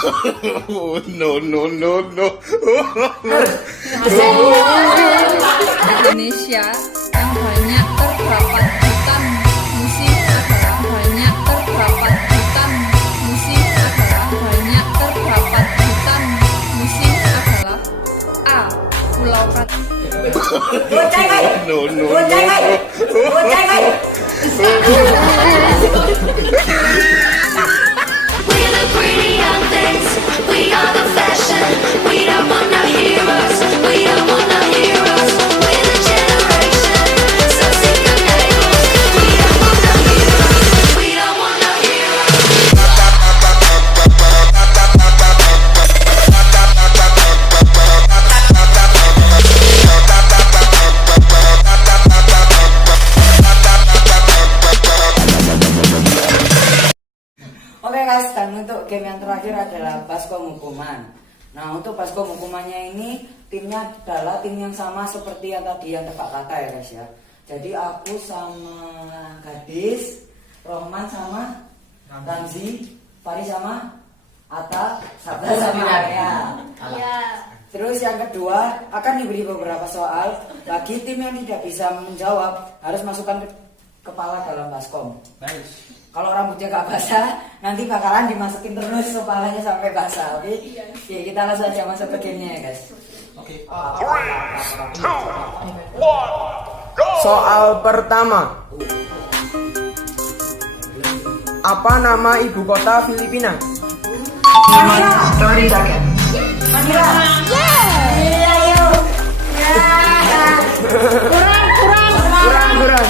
No, no, no, no. Indonesia yang banyak terdapat hutan musim adalah banyak terdapat hutan musim adalah banyak terdapat hutan musim adalah A. Pulau Kata. No, no, no, no. We're the pretty young things. We are the fashion. We don't want no heroes. We don't want no heroes. We're the generation. So sick of labels. We don't want no heroes. We don't want no heroes. Oke guys, dan untuk game yang terakhir adalah baskom hukuman. Nah, untuk baskom hukumannya ini timnya adalah tim yang sama seperti yang tadi yang tebak kata ya guys ya. Jadi aku sama Gadis, Rohman sama Ramzi, Fari sama Atta, Sabda sama Arya. Terus yang kedua akan diberi beberapa soal. Bagi tim yang tidak bisa menjawab harus masukkan kepala dalam baskom. Baik. Kalau rambutnya gak basah, nanti bakalan dimasukin terus kepalanya sampai basah, oke? Oke, kita langsung aja masuk ke gamenya ya guys. Oke. Soal pertama. Apa nama ibu kota Filipina? Manila. Manila. Kurang.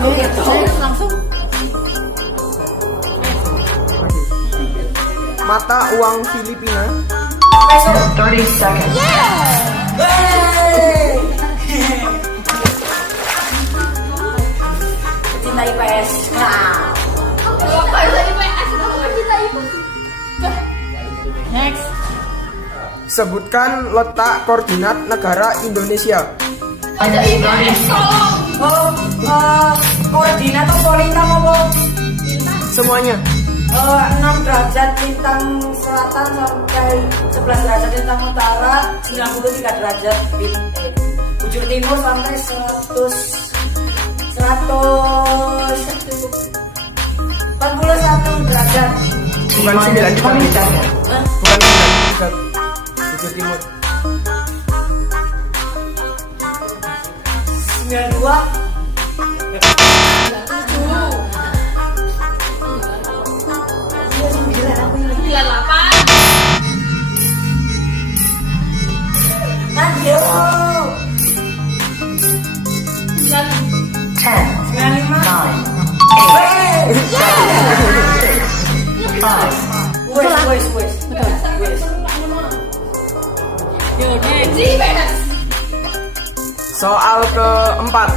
Aku gitu. Mata uang Filipina. Peso. 30 seconds. Cinta IPS. Nah. Next. Sebutkan letak koordinat negara Indonesia. Koordinat apa lintang apa? Semuanya. 6 derajat lintang selatan sampai 11 derajat lintang utara, 93 derajat bujur timur sampai 141 derajat. Bukan 9 derajat. Bukan 9 derajat. Bujur timur. 92. Lanjut. 10, 95. 9, 8, 7, 6, 5, Wes. Soal keempat.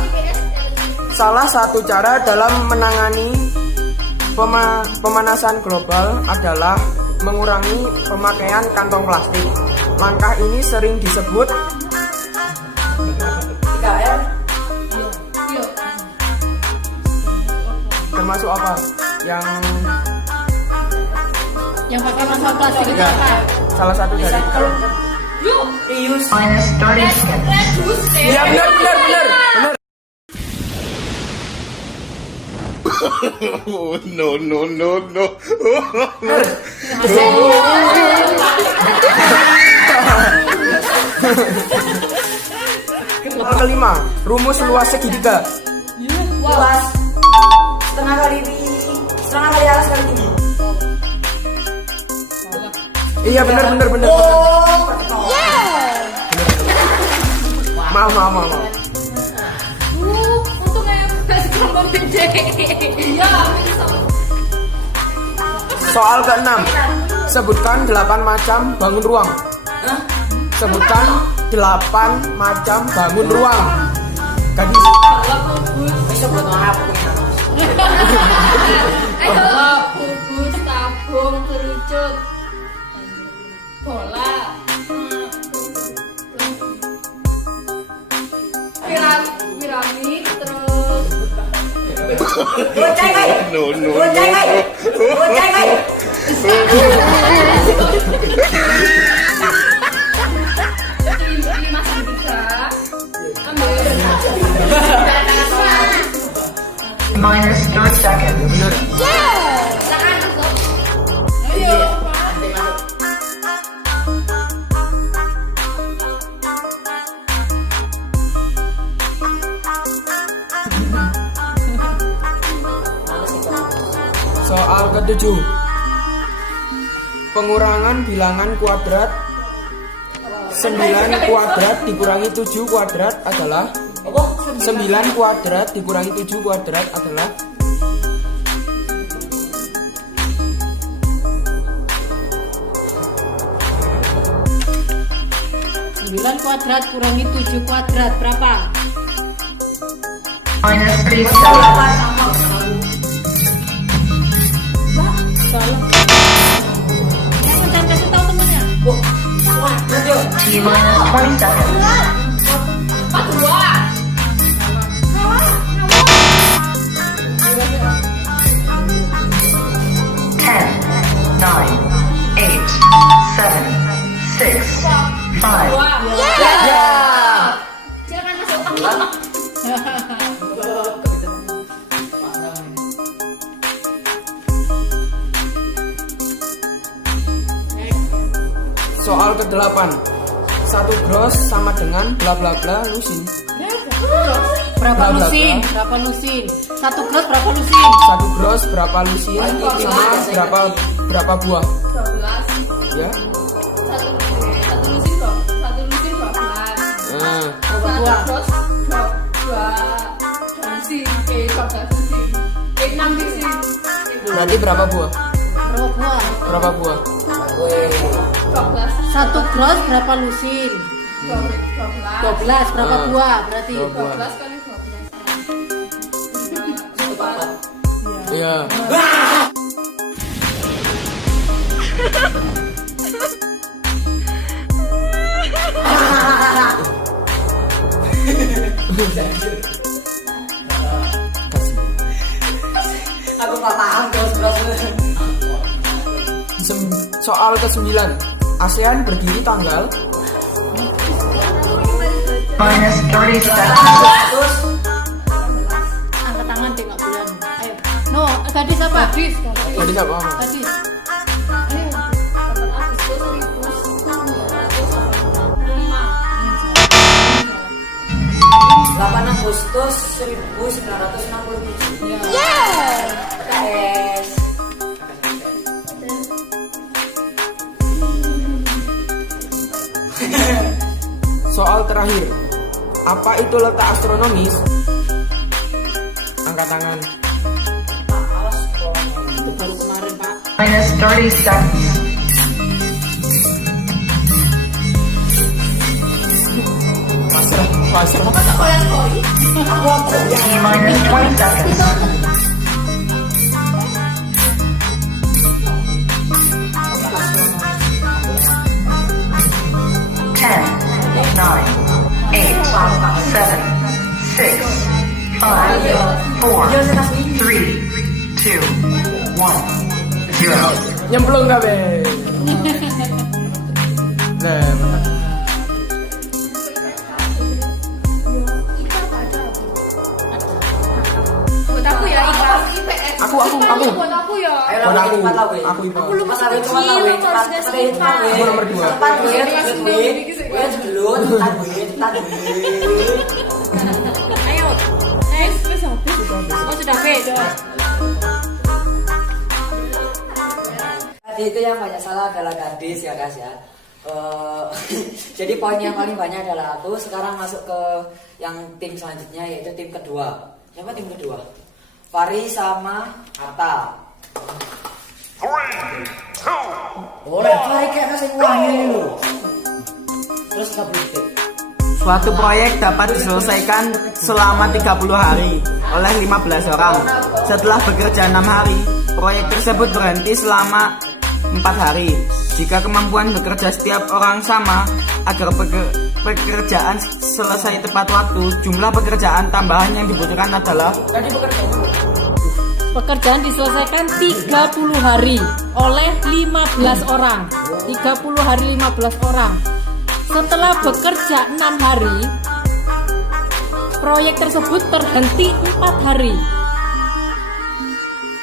Salah satu cara dalam menangani pemanasan global adalah mengurangi pemakaian kantong plastik. Langkah ini sering disebut 3R. termasuk apa? Yang pakai masalah plastik itu Ya, apa? salah satu dari Reuse. minus 30 seconds. Iya benar. No, no, no, no. Soal kelima, rumus luas segitiga. Luas setengah kali alas kali tinggi. Iya benar. Maaf. Untuk kayak kelompok gede. Iya. Soal keenam, sebutkan 8 macam bangun ruang. Sebutkan 8 macam bangun ruang. Gadis. Bisa buat apa? Kubus, tabung, kerucut, bola, piramid terus Bocah kowe. No, no, Bocah kowe. Bocah kowe. lima segitiga ambil Minus 3 seconds. tangan masuk ayo Soal ketujuh. Pengurangan bilangan kuadrat 9 kuadrat dikurangi 7 kuadrat adalah 9 kuadrat dikurangi 7 kuadrat adalah 9 kuadrat kurangi 7 kuadrat berapa? Minus 3 seconds. Salah. Jangan kasih tahu temennya. T minus 20 seconds. Apa dua? 10, 9, 8, 7, 6, 5, Ya. Silakan masuk. soal ke-8. 1 gross sama dengan bla bla bla lusin. Berapa Bla, bla, lusin? bla. Berapa lusin? 1 gross berapa lusin? 1 gross berapa lusin? 5 berapa buah? 12. Ya. Satu lusin kok. Satu lusin 12. Nah, Berapa buah? Terus dua lusin. 12 lusin. 6 lusin. berarti berapa buah? Berapa buah? Berapa buah? 12. 1 gross berapa lusin? 12 berapa Ah. buah berarti? 2 buah. 12 kali 12. Iya. Aku nggak paham terus. Soal ke-9. ASEAN berdiri tanggal minus 30 seconds. Angkat tangan tengok bulan. Ayo. No, gadis apa? Gadis. tadi siapa? Gadis. 8 Agustus 1967. KS. Soal terakhir. Apa itu letak astronomis? Angkat tangan. Itu baru kemarin, Pak. Minus 30 seconds. Pasrah. T minus 20 seconds. Ten, 9, 8, 7, 6, 5, 4, 3, 2, 1, 0. Nyemplung kabeh. Nah, Buat aku ya, IPS. Aku. Buat aku ya. Ayo Buat lah, aku. cepat lah, weh. Aku IPA. Aku lu Mas masih Arif, cepat lah, kecil, weh. aku Cepat, harus cepat, weh. Cepat, weh. Aku nomor 2. Cepat, weh. Iya, Cepat, iya, weh. iya. Weh, sebelum. Cepat, weh. Cepat, weh. Ayo. Next. Oh, sudah beda. Tadi itu yang banyak salah adalah gadis ya guys ya. Jadi poin yang paling banyak adalah aku. Sekarang masuk ke yang tim selanjutnya yaitu tim kedua. Siapa tim kedua? Fari sama Atta. Oleh Fari kayak kasih wangi lu. Terus kita berikut. Suatu proyek dapat diselesaikan selama 30 hari oleh 15 orang. Setelah bekerja 6 hari, proyek tersebut berhenti selama 4 hari. Jika kemampuan bekerja setiap orang sama, agar pekerjaan selesai tepat waktu, jumlah pekerjaan tambahan yang dibutuhkan adalah Pekerjaan diselesaikan 30 hari oleh 15 orang. 30 hari 15 orang. Setelah bekerja 6 hari, proyek tersebut terhenti 4 hari.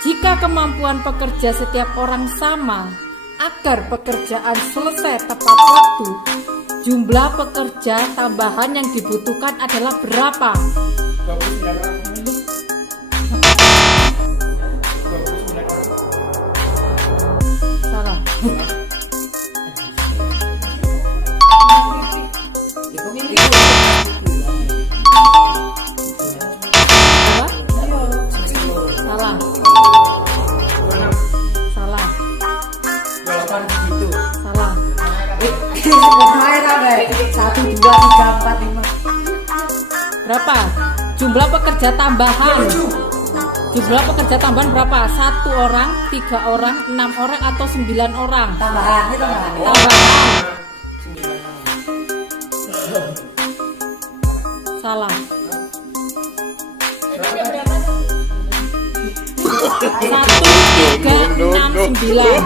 Jika kemampuan pekerja setiap orang sama agar pekerjaan selesai tepat waktu, jumlah pekerja tambahan yang dibutuhkan adalah berapa? Salah. Salah. Salah. Jawaban gitu. Salah. Satu, dua, tiga, empat, lima. Berapa? Jumlah pekerja tambahan. Jumlah pekerja tambahan berapa? 1 orang, 3 orang, 6 orang atau 9 orang? Tambahan, ini tambahan. Tambahan. Salah. 1, 3, 6, 9.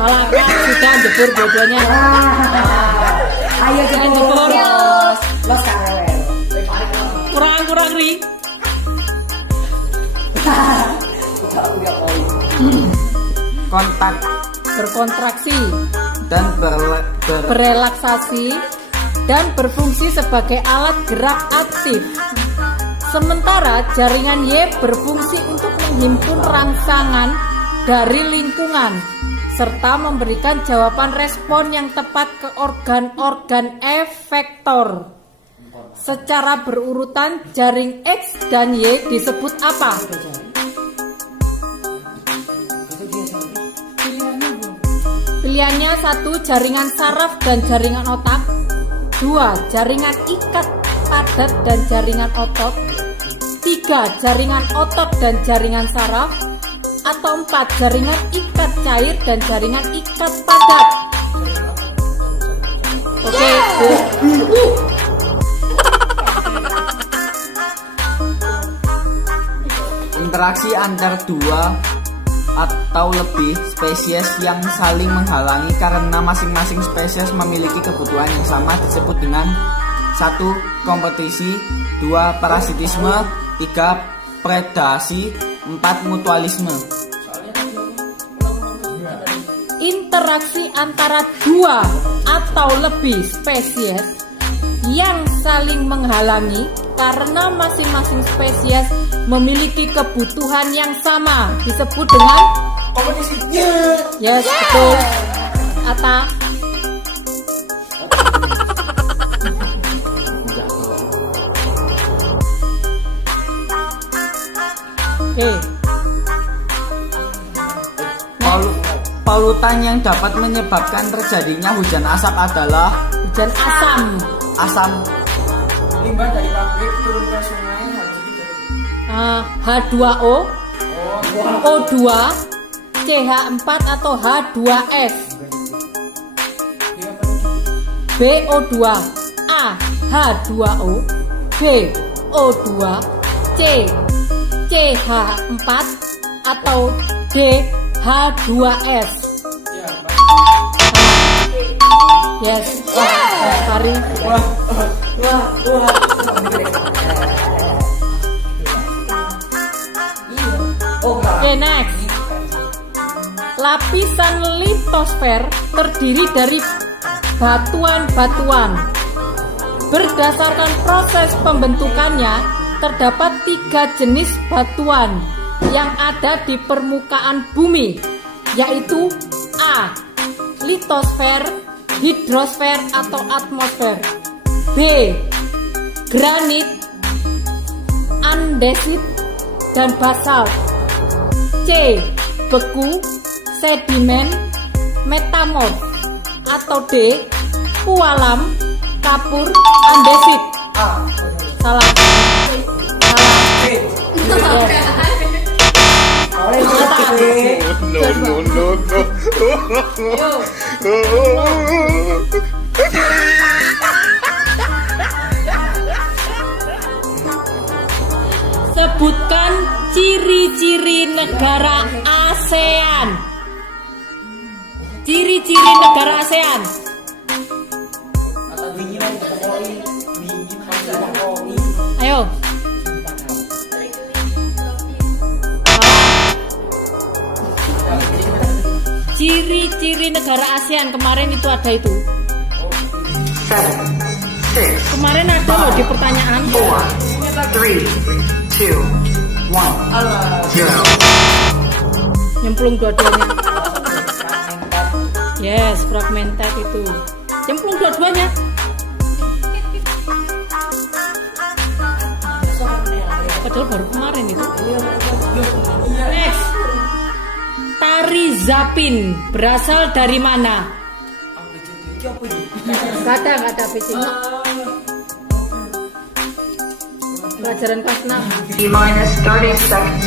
Salah kan? Sudah jebur dua-duanya. Ayo Jangan jebur. Los karewel. Kurang ri. kontak Berkontraksi, dan berelaksasi, dan berfungsi sebagai alat gerak aktif. Sementara jaringan Y berfungsi untuk menghimpun rangsangan dari lingkungan serta memberikan jawaban respon yang tepat ke organ-organ efektor. Secara berurutan, jaring X dan Y disebut apa? Pilihannya 1. Jaringan saraf dan jaringan otak. 2. Jaringan ikat padat dan jaringan otot. 3. Jaringan otot dan jaringan saraf. Atau 4. Jaringan ikat cair dan jaringan ikat padat. Oke, interaksi antar dua atau lebih spesies yang saling menghalangi karena masing-masing spesies memiliki kebutuhan yang sama disebut dengan 1. Kompetisi, 2. Parasitisme, 3. Predasi, 4. Mutualisme. interaksi antara dua atau lebih spesies yang saling menghalangi karena masing-masing spesies memiliki kebutuhan yang sama disebut dengan Kompetisi. yes, betul. Ata. Oke. Polutan yang dapat menyebabkan terjadinya hujan asap adalah Hujan asam. asam Limbah dari pabrik turun ke sungai harus jadi. H2O, O2, CH4 atau H2S, BO2, A, H2O, B, O2, C, CH4 atau D, H2S. Yes, Hari. Oke, next. Lapisan litosfer terdiri dari batuan-batuan. Berdasarkan proses pembentukannya, terdapat 3 jenis batuan yang ada di permukaan bumi, yaitu A. Litosfer, hidrosfer atau atmosfer. B. Granit, andesit, dan basalt. C. Beku, sedimen, metamorf. Atau D. Pualam, kapur, andesit. Salah. No, no, no, no. negara ASEAN. Ayo. Ciri-ciri negara ASEAN kemarin itu ada itu. 7, 6, Kemarin ada loh di pertanyaan. 4, 3, 2, 1, 0. Nyemplung dua-duanya. Yes, fragmented itu. Nyemplung dua-duanya. Padahal baru kemarin itu. Next. Tari Zapin berasal dari mana? Gak ada ABC. Pelajaran kelas 6. T minus 30 seconds.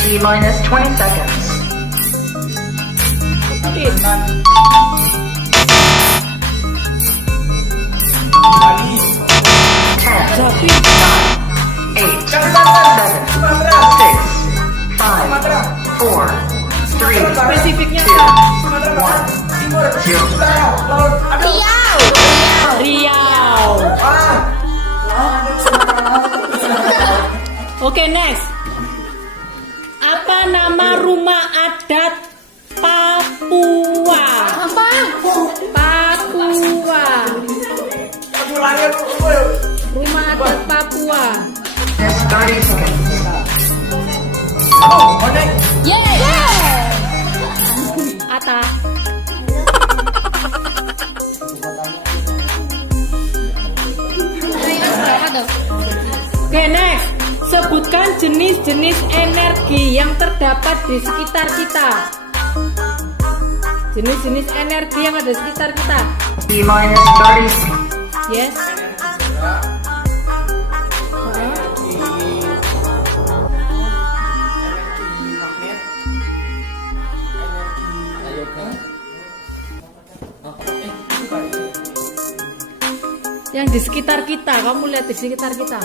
T minus 20 seconds. 10, Zapin. 8, 7, 6, 5, 4, 3, Spesifiknya 2, apa? 1, 0. Riau. Oke, next. Apa nama rumah adat Papua? Apa? Papua. Rumah adat Papua. Minus 30 seconds. Ata. Oke, next. Sebutkan jenis-jenis energi yang terdapat di sekitar kita. Jenis-jenis energi yang ada di sekitar kita. T minus 30 seconds. Yes. Yang di sekitar kita, kamu lihat di sekitar kita.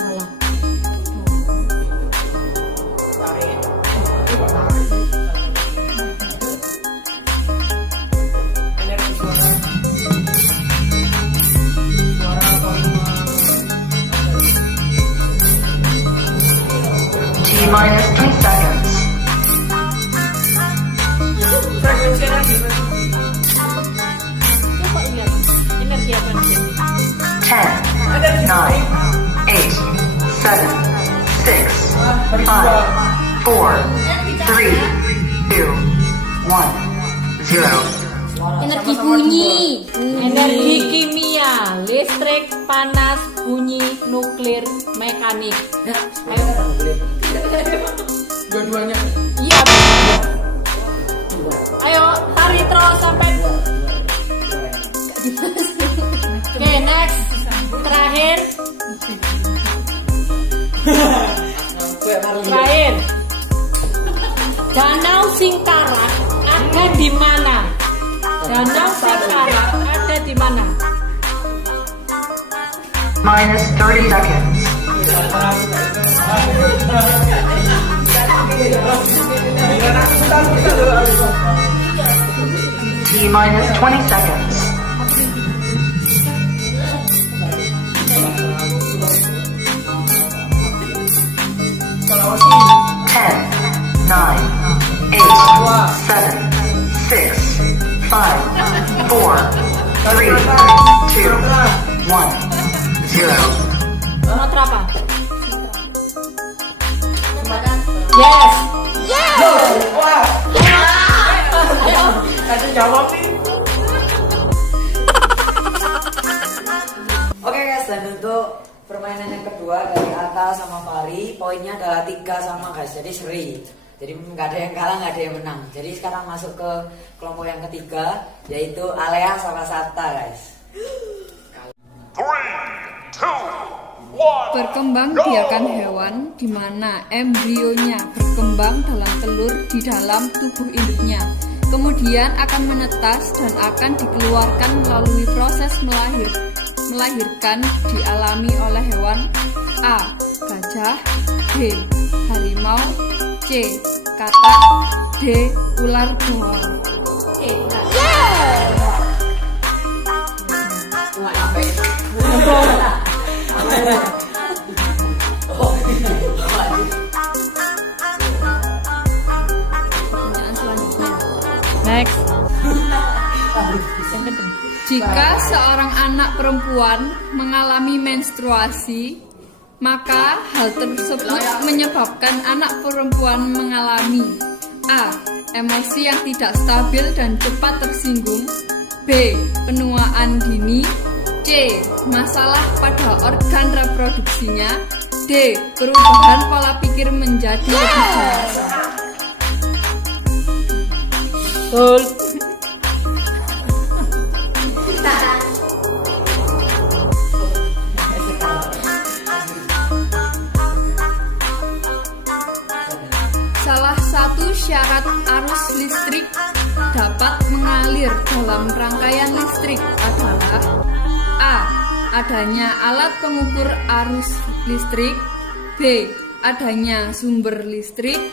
Malah. T minus 2 seconds. Coba lihat energi apa nih? 10, 9, 8, 7, 6, 5, 4, 3, 2, 1, 0. Energi bunyi. Energi kimia, listrik, panas, bunyi, nuklir, mekanik. Ayo. Dua-duanya. Iya. Ayo, tarik terus sampai. Oke, next. Terakhir. Terakhir. Danau Singkarak ada di mana? Danau Singkarak ada di mana? Minus 30 seconds. T minus 20 seconds. Ten, 9, 8, 7, 6, 5, 4, 3, 2, 1, 0. Sumatera apa? Yes. Kasih jawab nih. Oke guys, dan untuk permainan yang kedua dari Ata sama Fari, poinnya adalah 3 sama guys, jadi seri. Jadi nggak ada yang kalah, nggak ada yang menang. Jadi sekarang masuk ke kelompok yang ketiga, yaitu Alea sama Sata guys. Berkembang biakan hewan di mana embrionya berkembang dalam telur di dalam tubuh induknya. Kemudian akan menetas dan akan dikeluarkan melalui proses melahir. melahirkan dialami oleh hewan A. Gajah, B. Harimau, C. Katak, D. Ular bawang. Pertanyaan selanjutnya. Next. Jika seorang anak perempuan mengalami menstruasi, maka hal tersebut menyebabkan anak perempuan mengalami A. Emosi yang tidak stabil dan cepat tersinggung, B. Penuaan dini, C. Masalah pada organ reproduksinya, D. Perubahan pola pikir menjadi lebih dewasa. Betul. Salah satu syarat arus listrik dapat mengalir dalam rangkaian listrik adalah A. Adanya alat pengukur arus listrik, B. Adanya sumber listrik,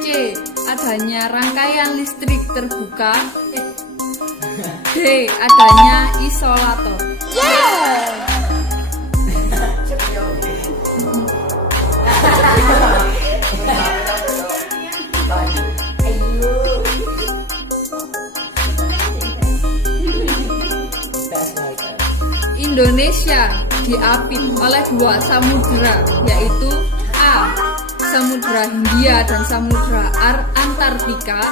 C. Adanya rangkaian listrik terbuka, D. Adanya isolator. Indonesia diapit oleh dua samudera, yaitu A. Samudra Hindia dan Samudra Antartika,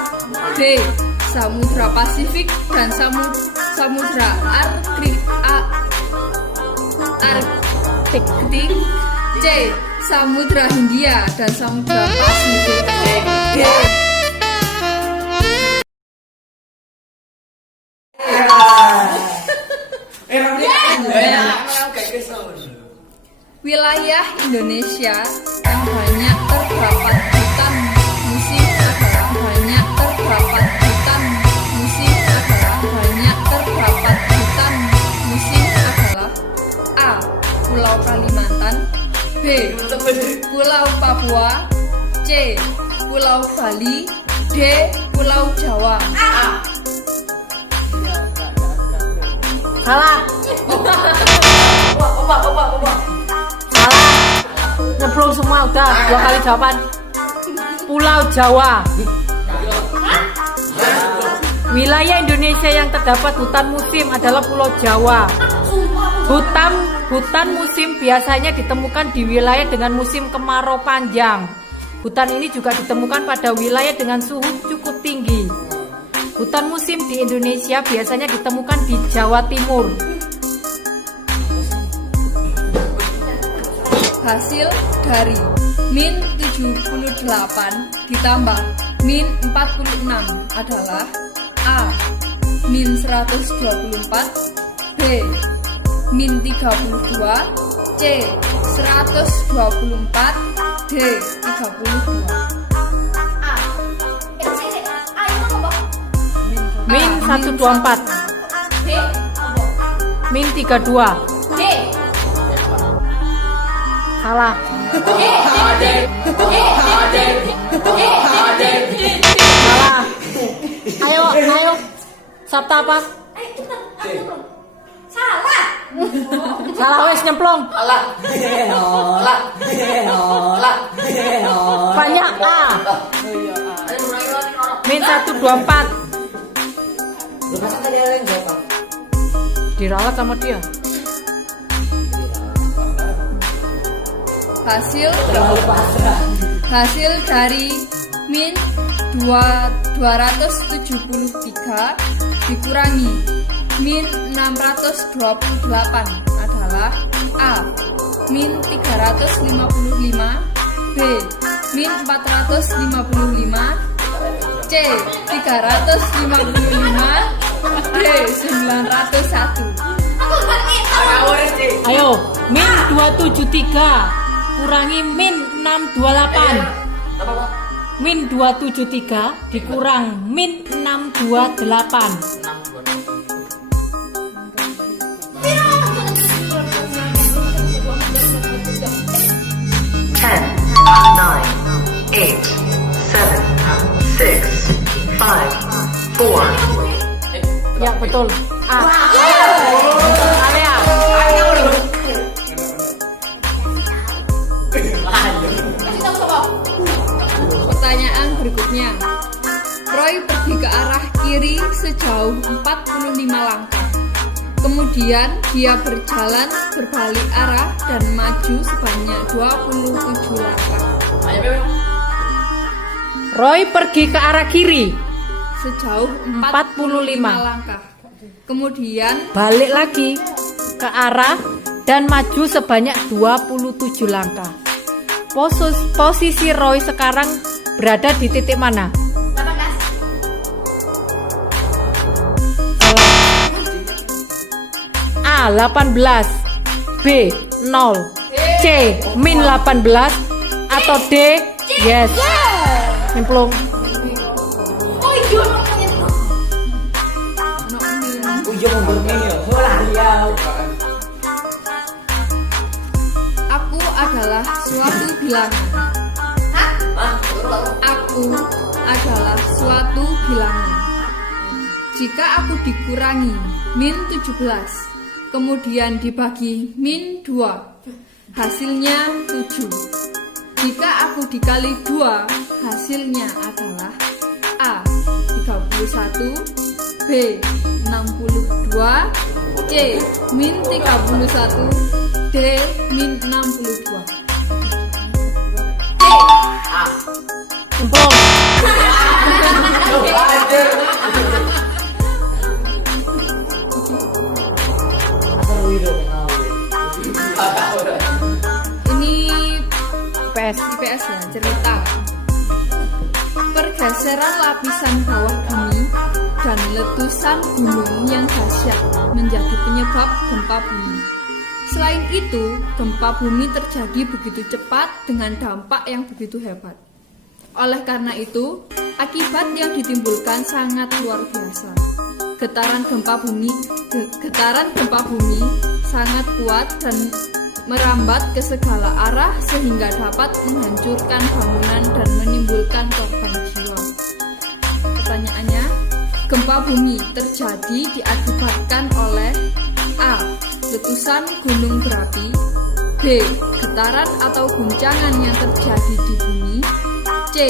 B. Samudra Pasifik dan Samudra Arktik, C. Samudra Hindia dan Samudra Pasifik, D. Wilayah Indonesia yang banyak terdapat hutan musim adalah A. Pulau Kalimantan, B. Pulau Papua, C. Pulau Bali, D. Pulau Jawa. Salah. Nyemplung semua udah 2 kali jawaban. Pulau Jawa. Wilayah Indonesia yang terdapat hutan musim adalah Pulau Jawa. Hutan musim biasanya ditemukan di wilayah dengan musim kemarau panjang. Hutan ini juga ditemukan pada wilayah dengan suhu cukup tinggi. Hutan musim di Indonesia biasanya ditemukan di Jawa Timur. Hasil dari min 78 ditambah min 46 adalah A. Min 124, B. Min 32, C. 124, D. 32. Min 124. Min 32. Salah. Salah. Ayo. Sabta apa? Salah wes nyemplung. Banyak A. Min 124. Masa tadi ada yang jawab? Dirawat sama dia. Hasil dari min 273 dikurangi min 628 adalah A. Min 355, B. Min 455, C. 355, D. 901. Ayo, min 273 kurangi min 628. Min 273 dikurang min 628. 8, 7, 6, 5, 4. Ya, betul. A. Alea. Pertanyaan berikutnya. Roy pergi ke arah kiri sejauh 45 langkah. Kemudian dia berjalan berbalik arah dan maju sebanyak 27 langkah. Roy pergi ke arah kiri. Sejauh 45 langkah. Kemudian Balik lagi ke arah dan maju sebanyak 27 langkah. Posisi Roy sekarang berada di titik mana? A. 18, B. 0, C. min 18, atau D. Yes. Nyemplung. Ujung mundurnya ya. Hola ya. aku adalah suatu bilangan. Aku adalah suatu bilangan. Jika aku dikurangi min 17, kemudian dibagi min 2, hasilnya 7. Jika aku dikali 2, hasilnya adalah A. 31, B. 62, C. min 31, D. min 62. Nyemplung. Ini PS. IPS ya, cerita. Pergeseran lapisan bawah bumi dan letusan gunung yang dahsyat menjadi penyebab gempa bumi. Selain itu, gempa bumi terjadi begitu cepat dengan dampak yang begitu hebat. Oleh karena itu, akibat yang ditimbulkan sangat luar biasa. Getaran gempa bumi sangat kuat dan merambat ke segala arah sehingga dapat menghancurkan bangunan dan menimbulkan korban jiwa. Pertanyaannya, gempa bumi terjadi diakibatkan oleh A. letusan gunung berapi, B. getaran atau guncangan yang terjadi di bumi, C.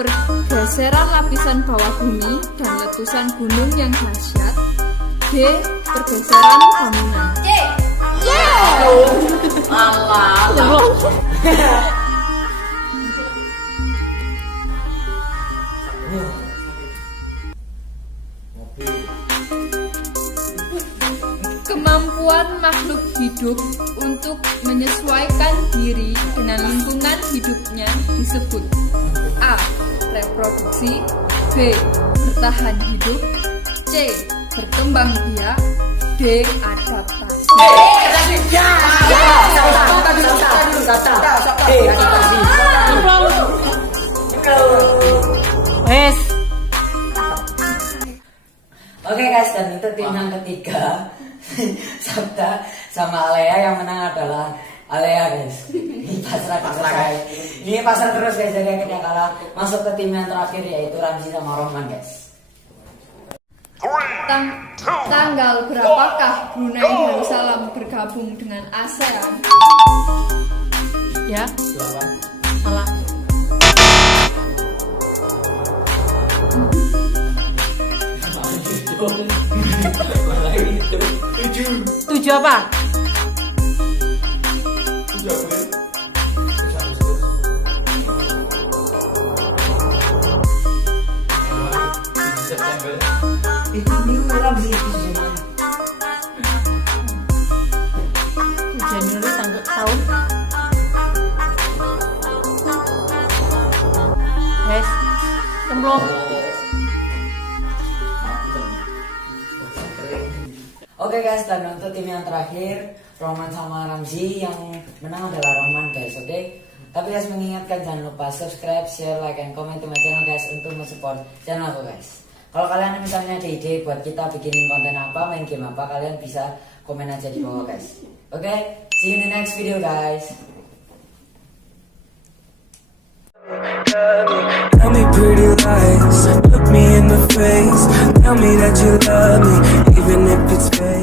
pergeseran lapisan bawah bumi dan letusan gunung yang dahsyat, D. pergeseran bangunan. Kemampuan makhluk hidup untuk menyesuaikan diri dengan lingkungan hidupnya disebut A. reproduksi, B. bertahan hidup, C. berkembang biak, D. adaptasi. Wes. Oke guys, dan itu tim yang ketiga. Sabda sama Alea, yang menang adalah Alea guys. Ini pasrah guys. Ini pasrah terus guys, jadi akhirnya kalah. Masuk ke tim yang terakhir yaitu Ramzi sama Rohman guys. Tanggal berapakah Brunei Darussalam bergabung dengan ASEAN? Ya. Salah. 7 apa? Januari tanggal tahun. Yes. Cemplung. Oke guys, dan untuk tim yang terakhir Rohman sama Ramzi, yang menang adalah Rohman guys. Oke, tapi guys mengingatkan jangan lupa subscribe, share, like, and comment to my channel guys untuk mensupport channel aku guys. Kalau kalian misalnya ada ide buat kita bikinin konten apa, main game apa, kalian bisa komen aja di bawah guys. Oke, see you in the next video guys. love me. Tell me pretty lies, look me in the face. Tell me that you love me, even if it's fake.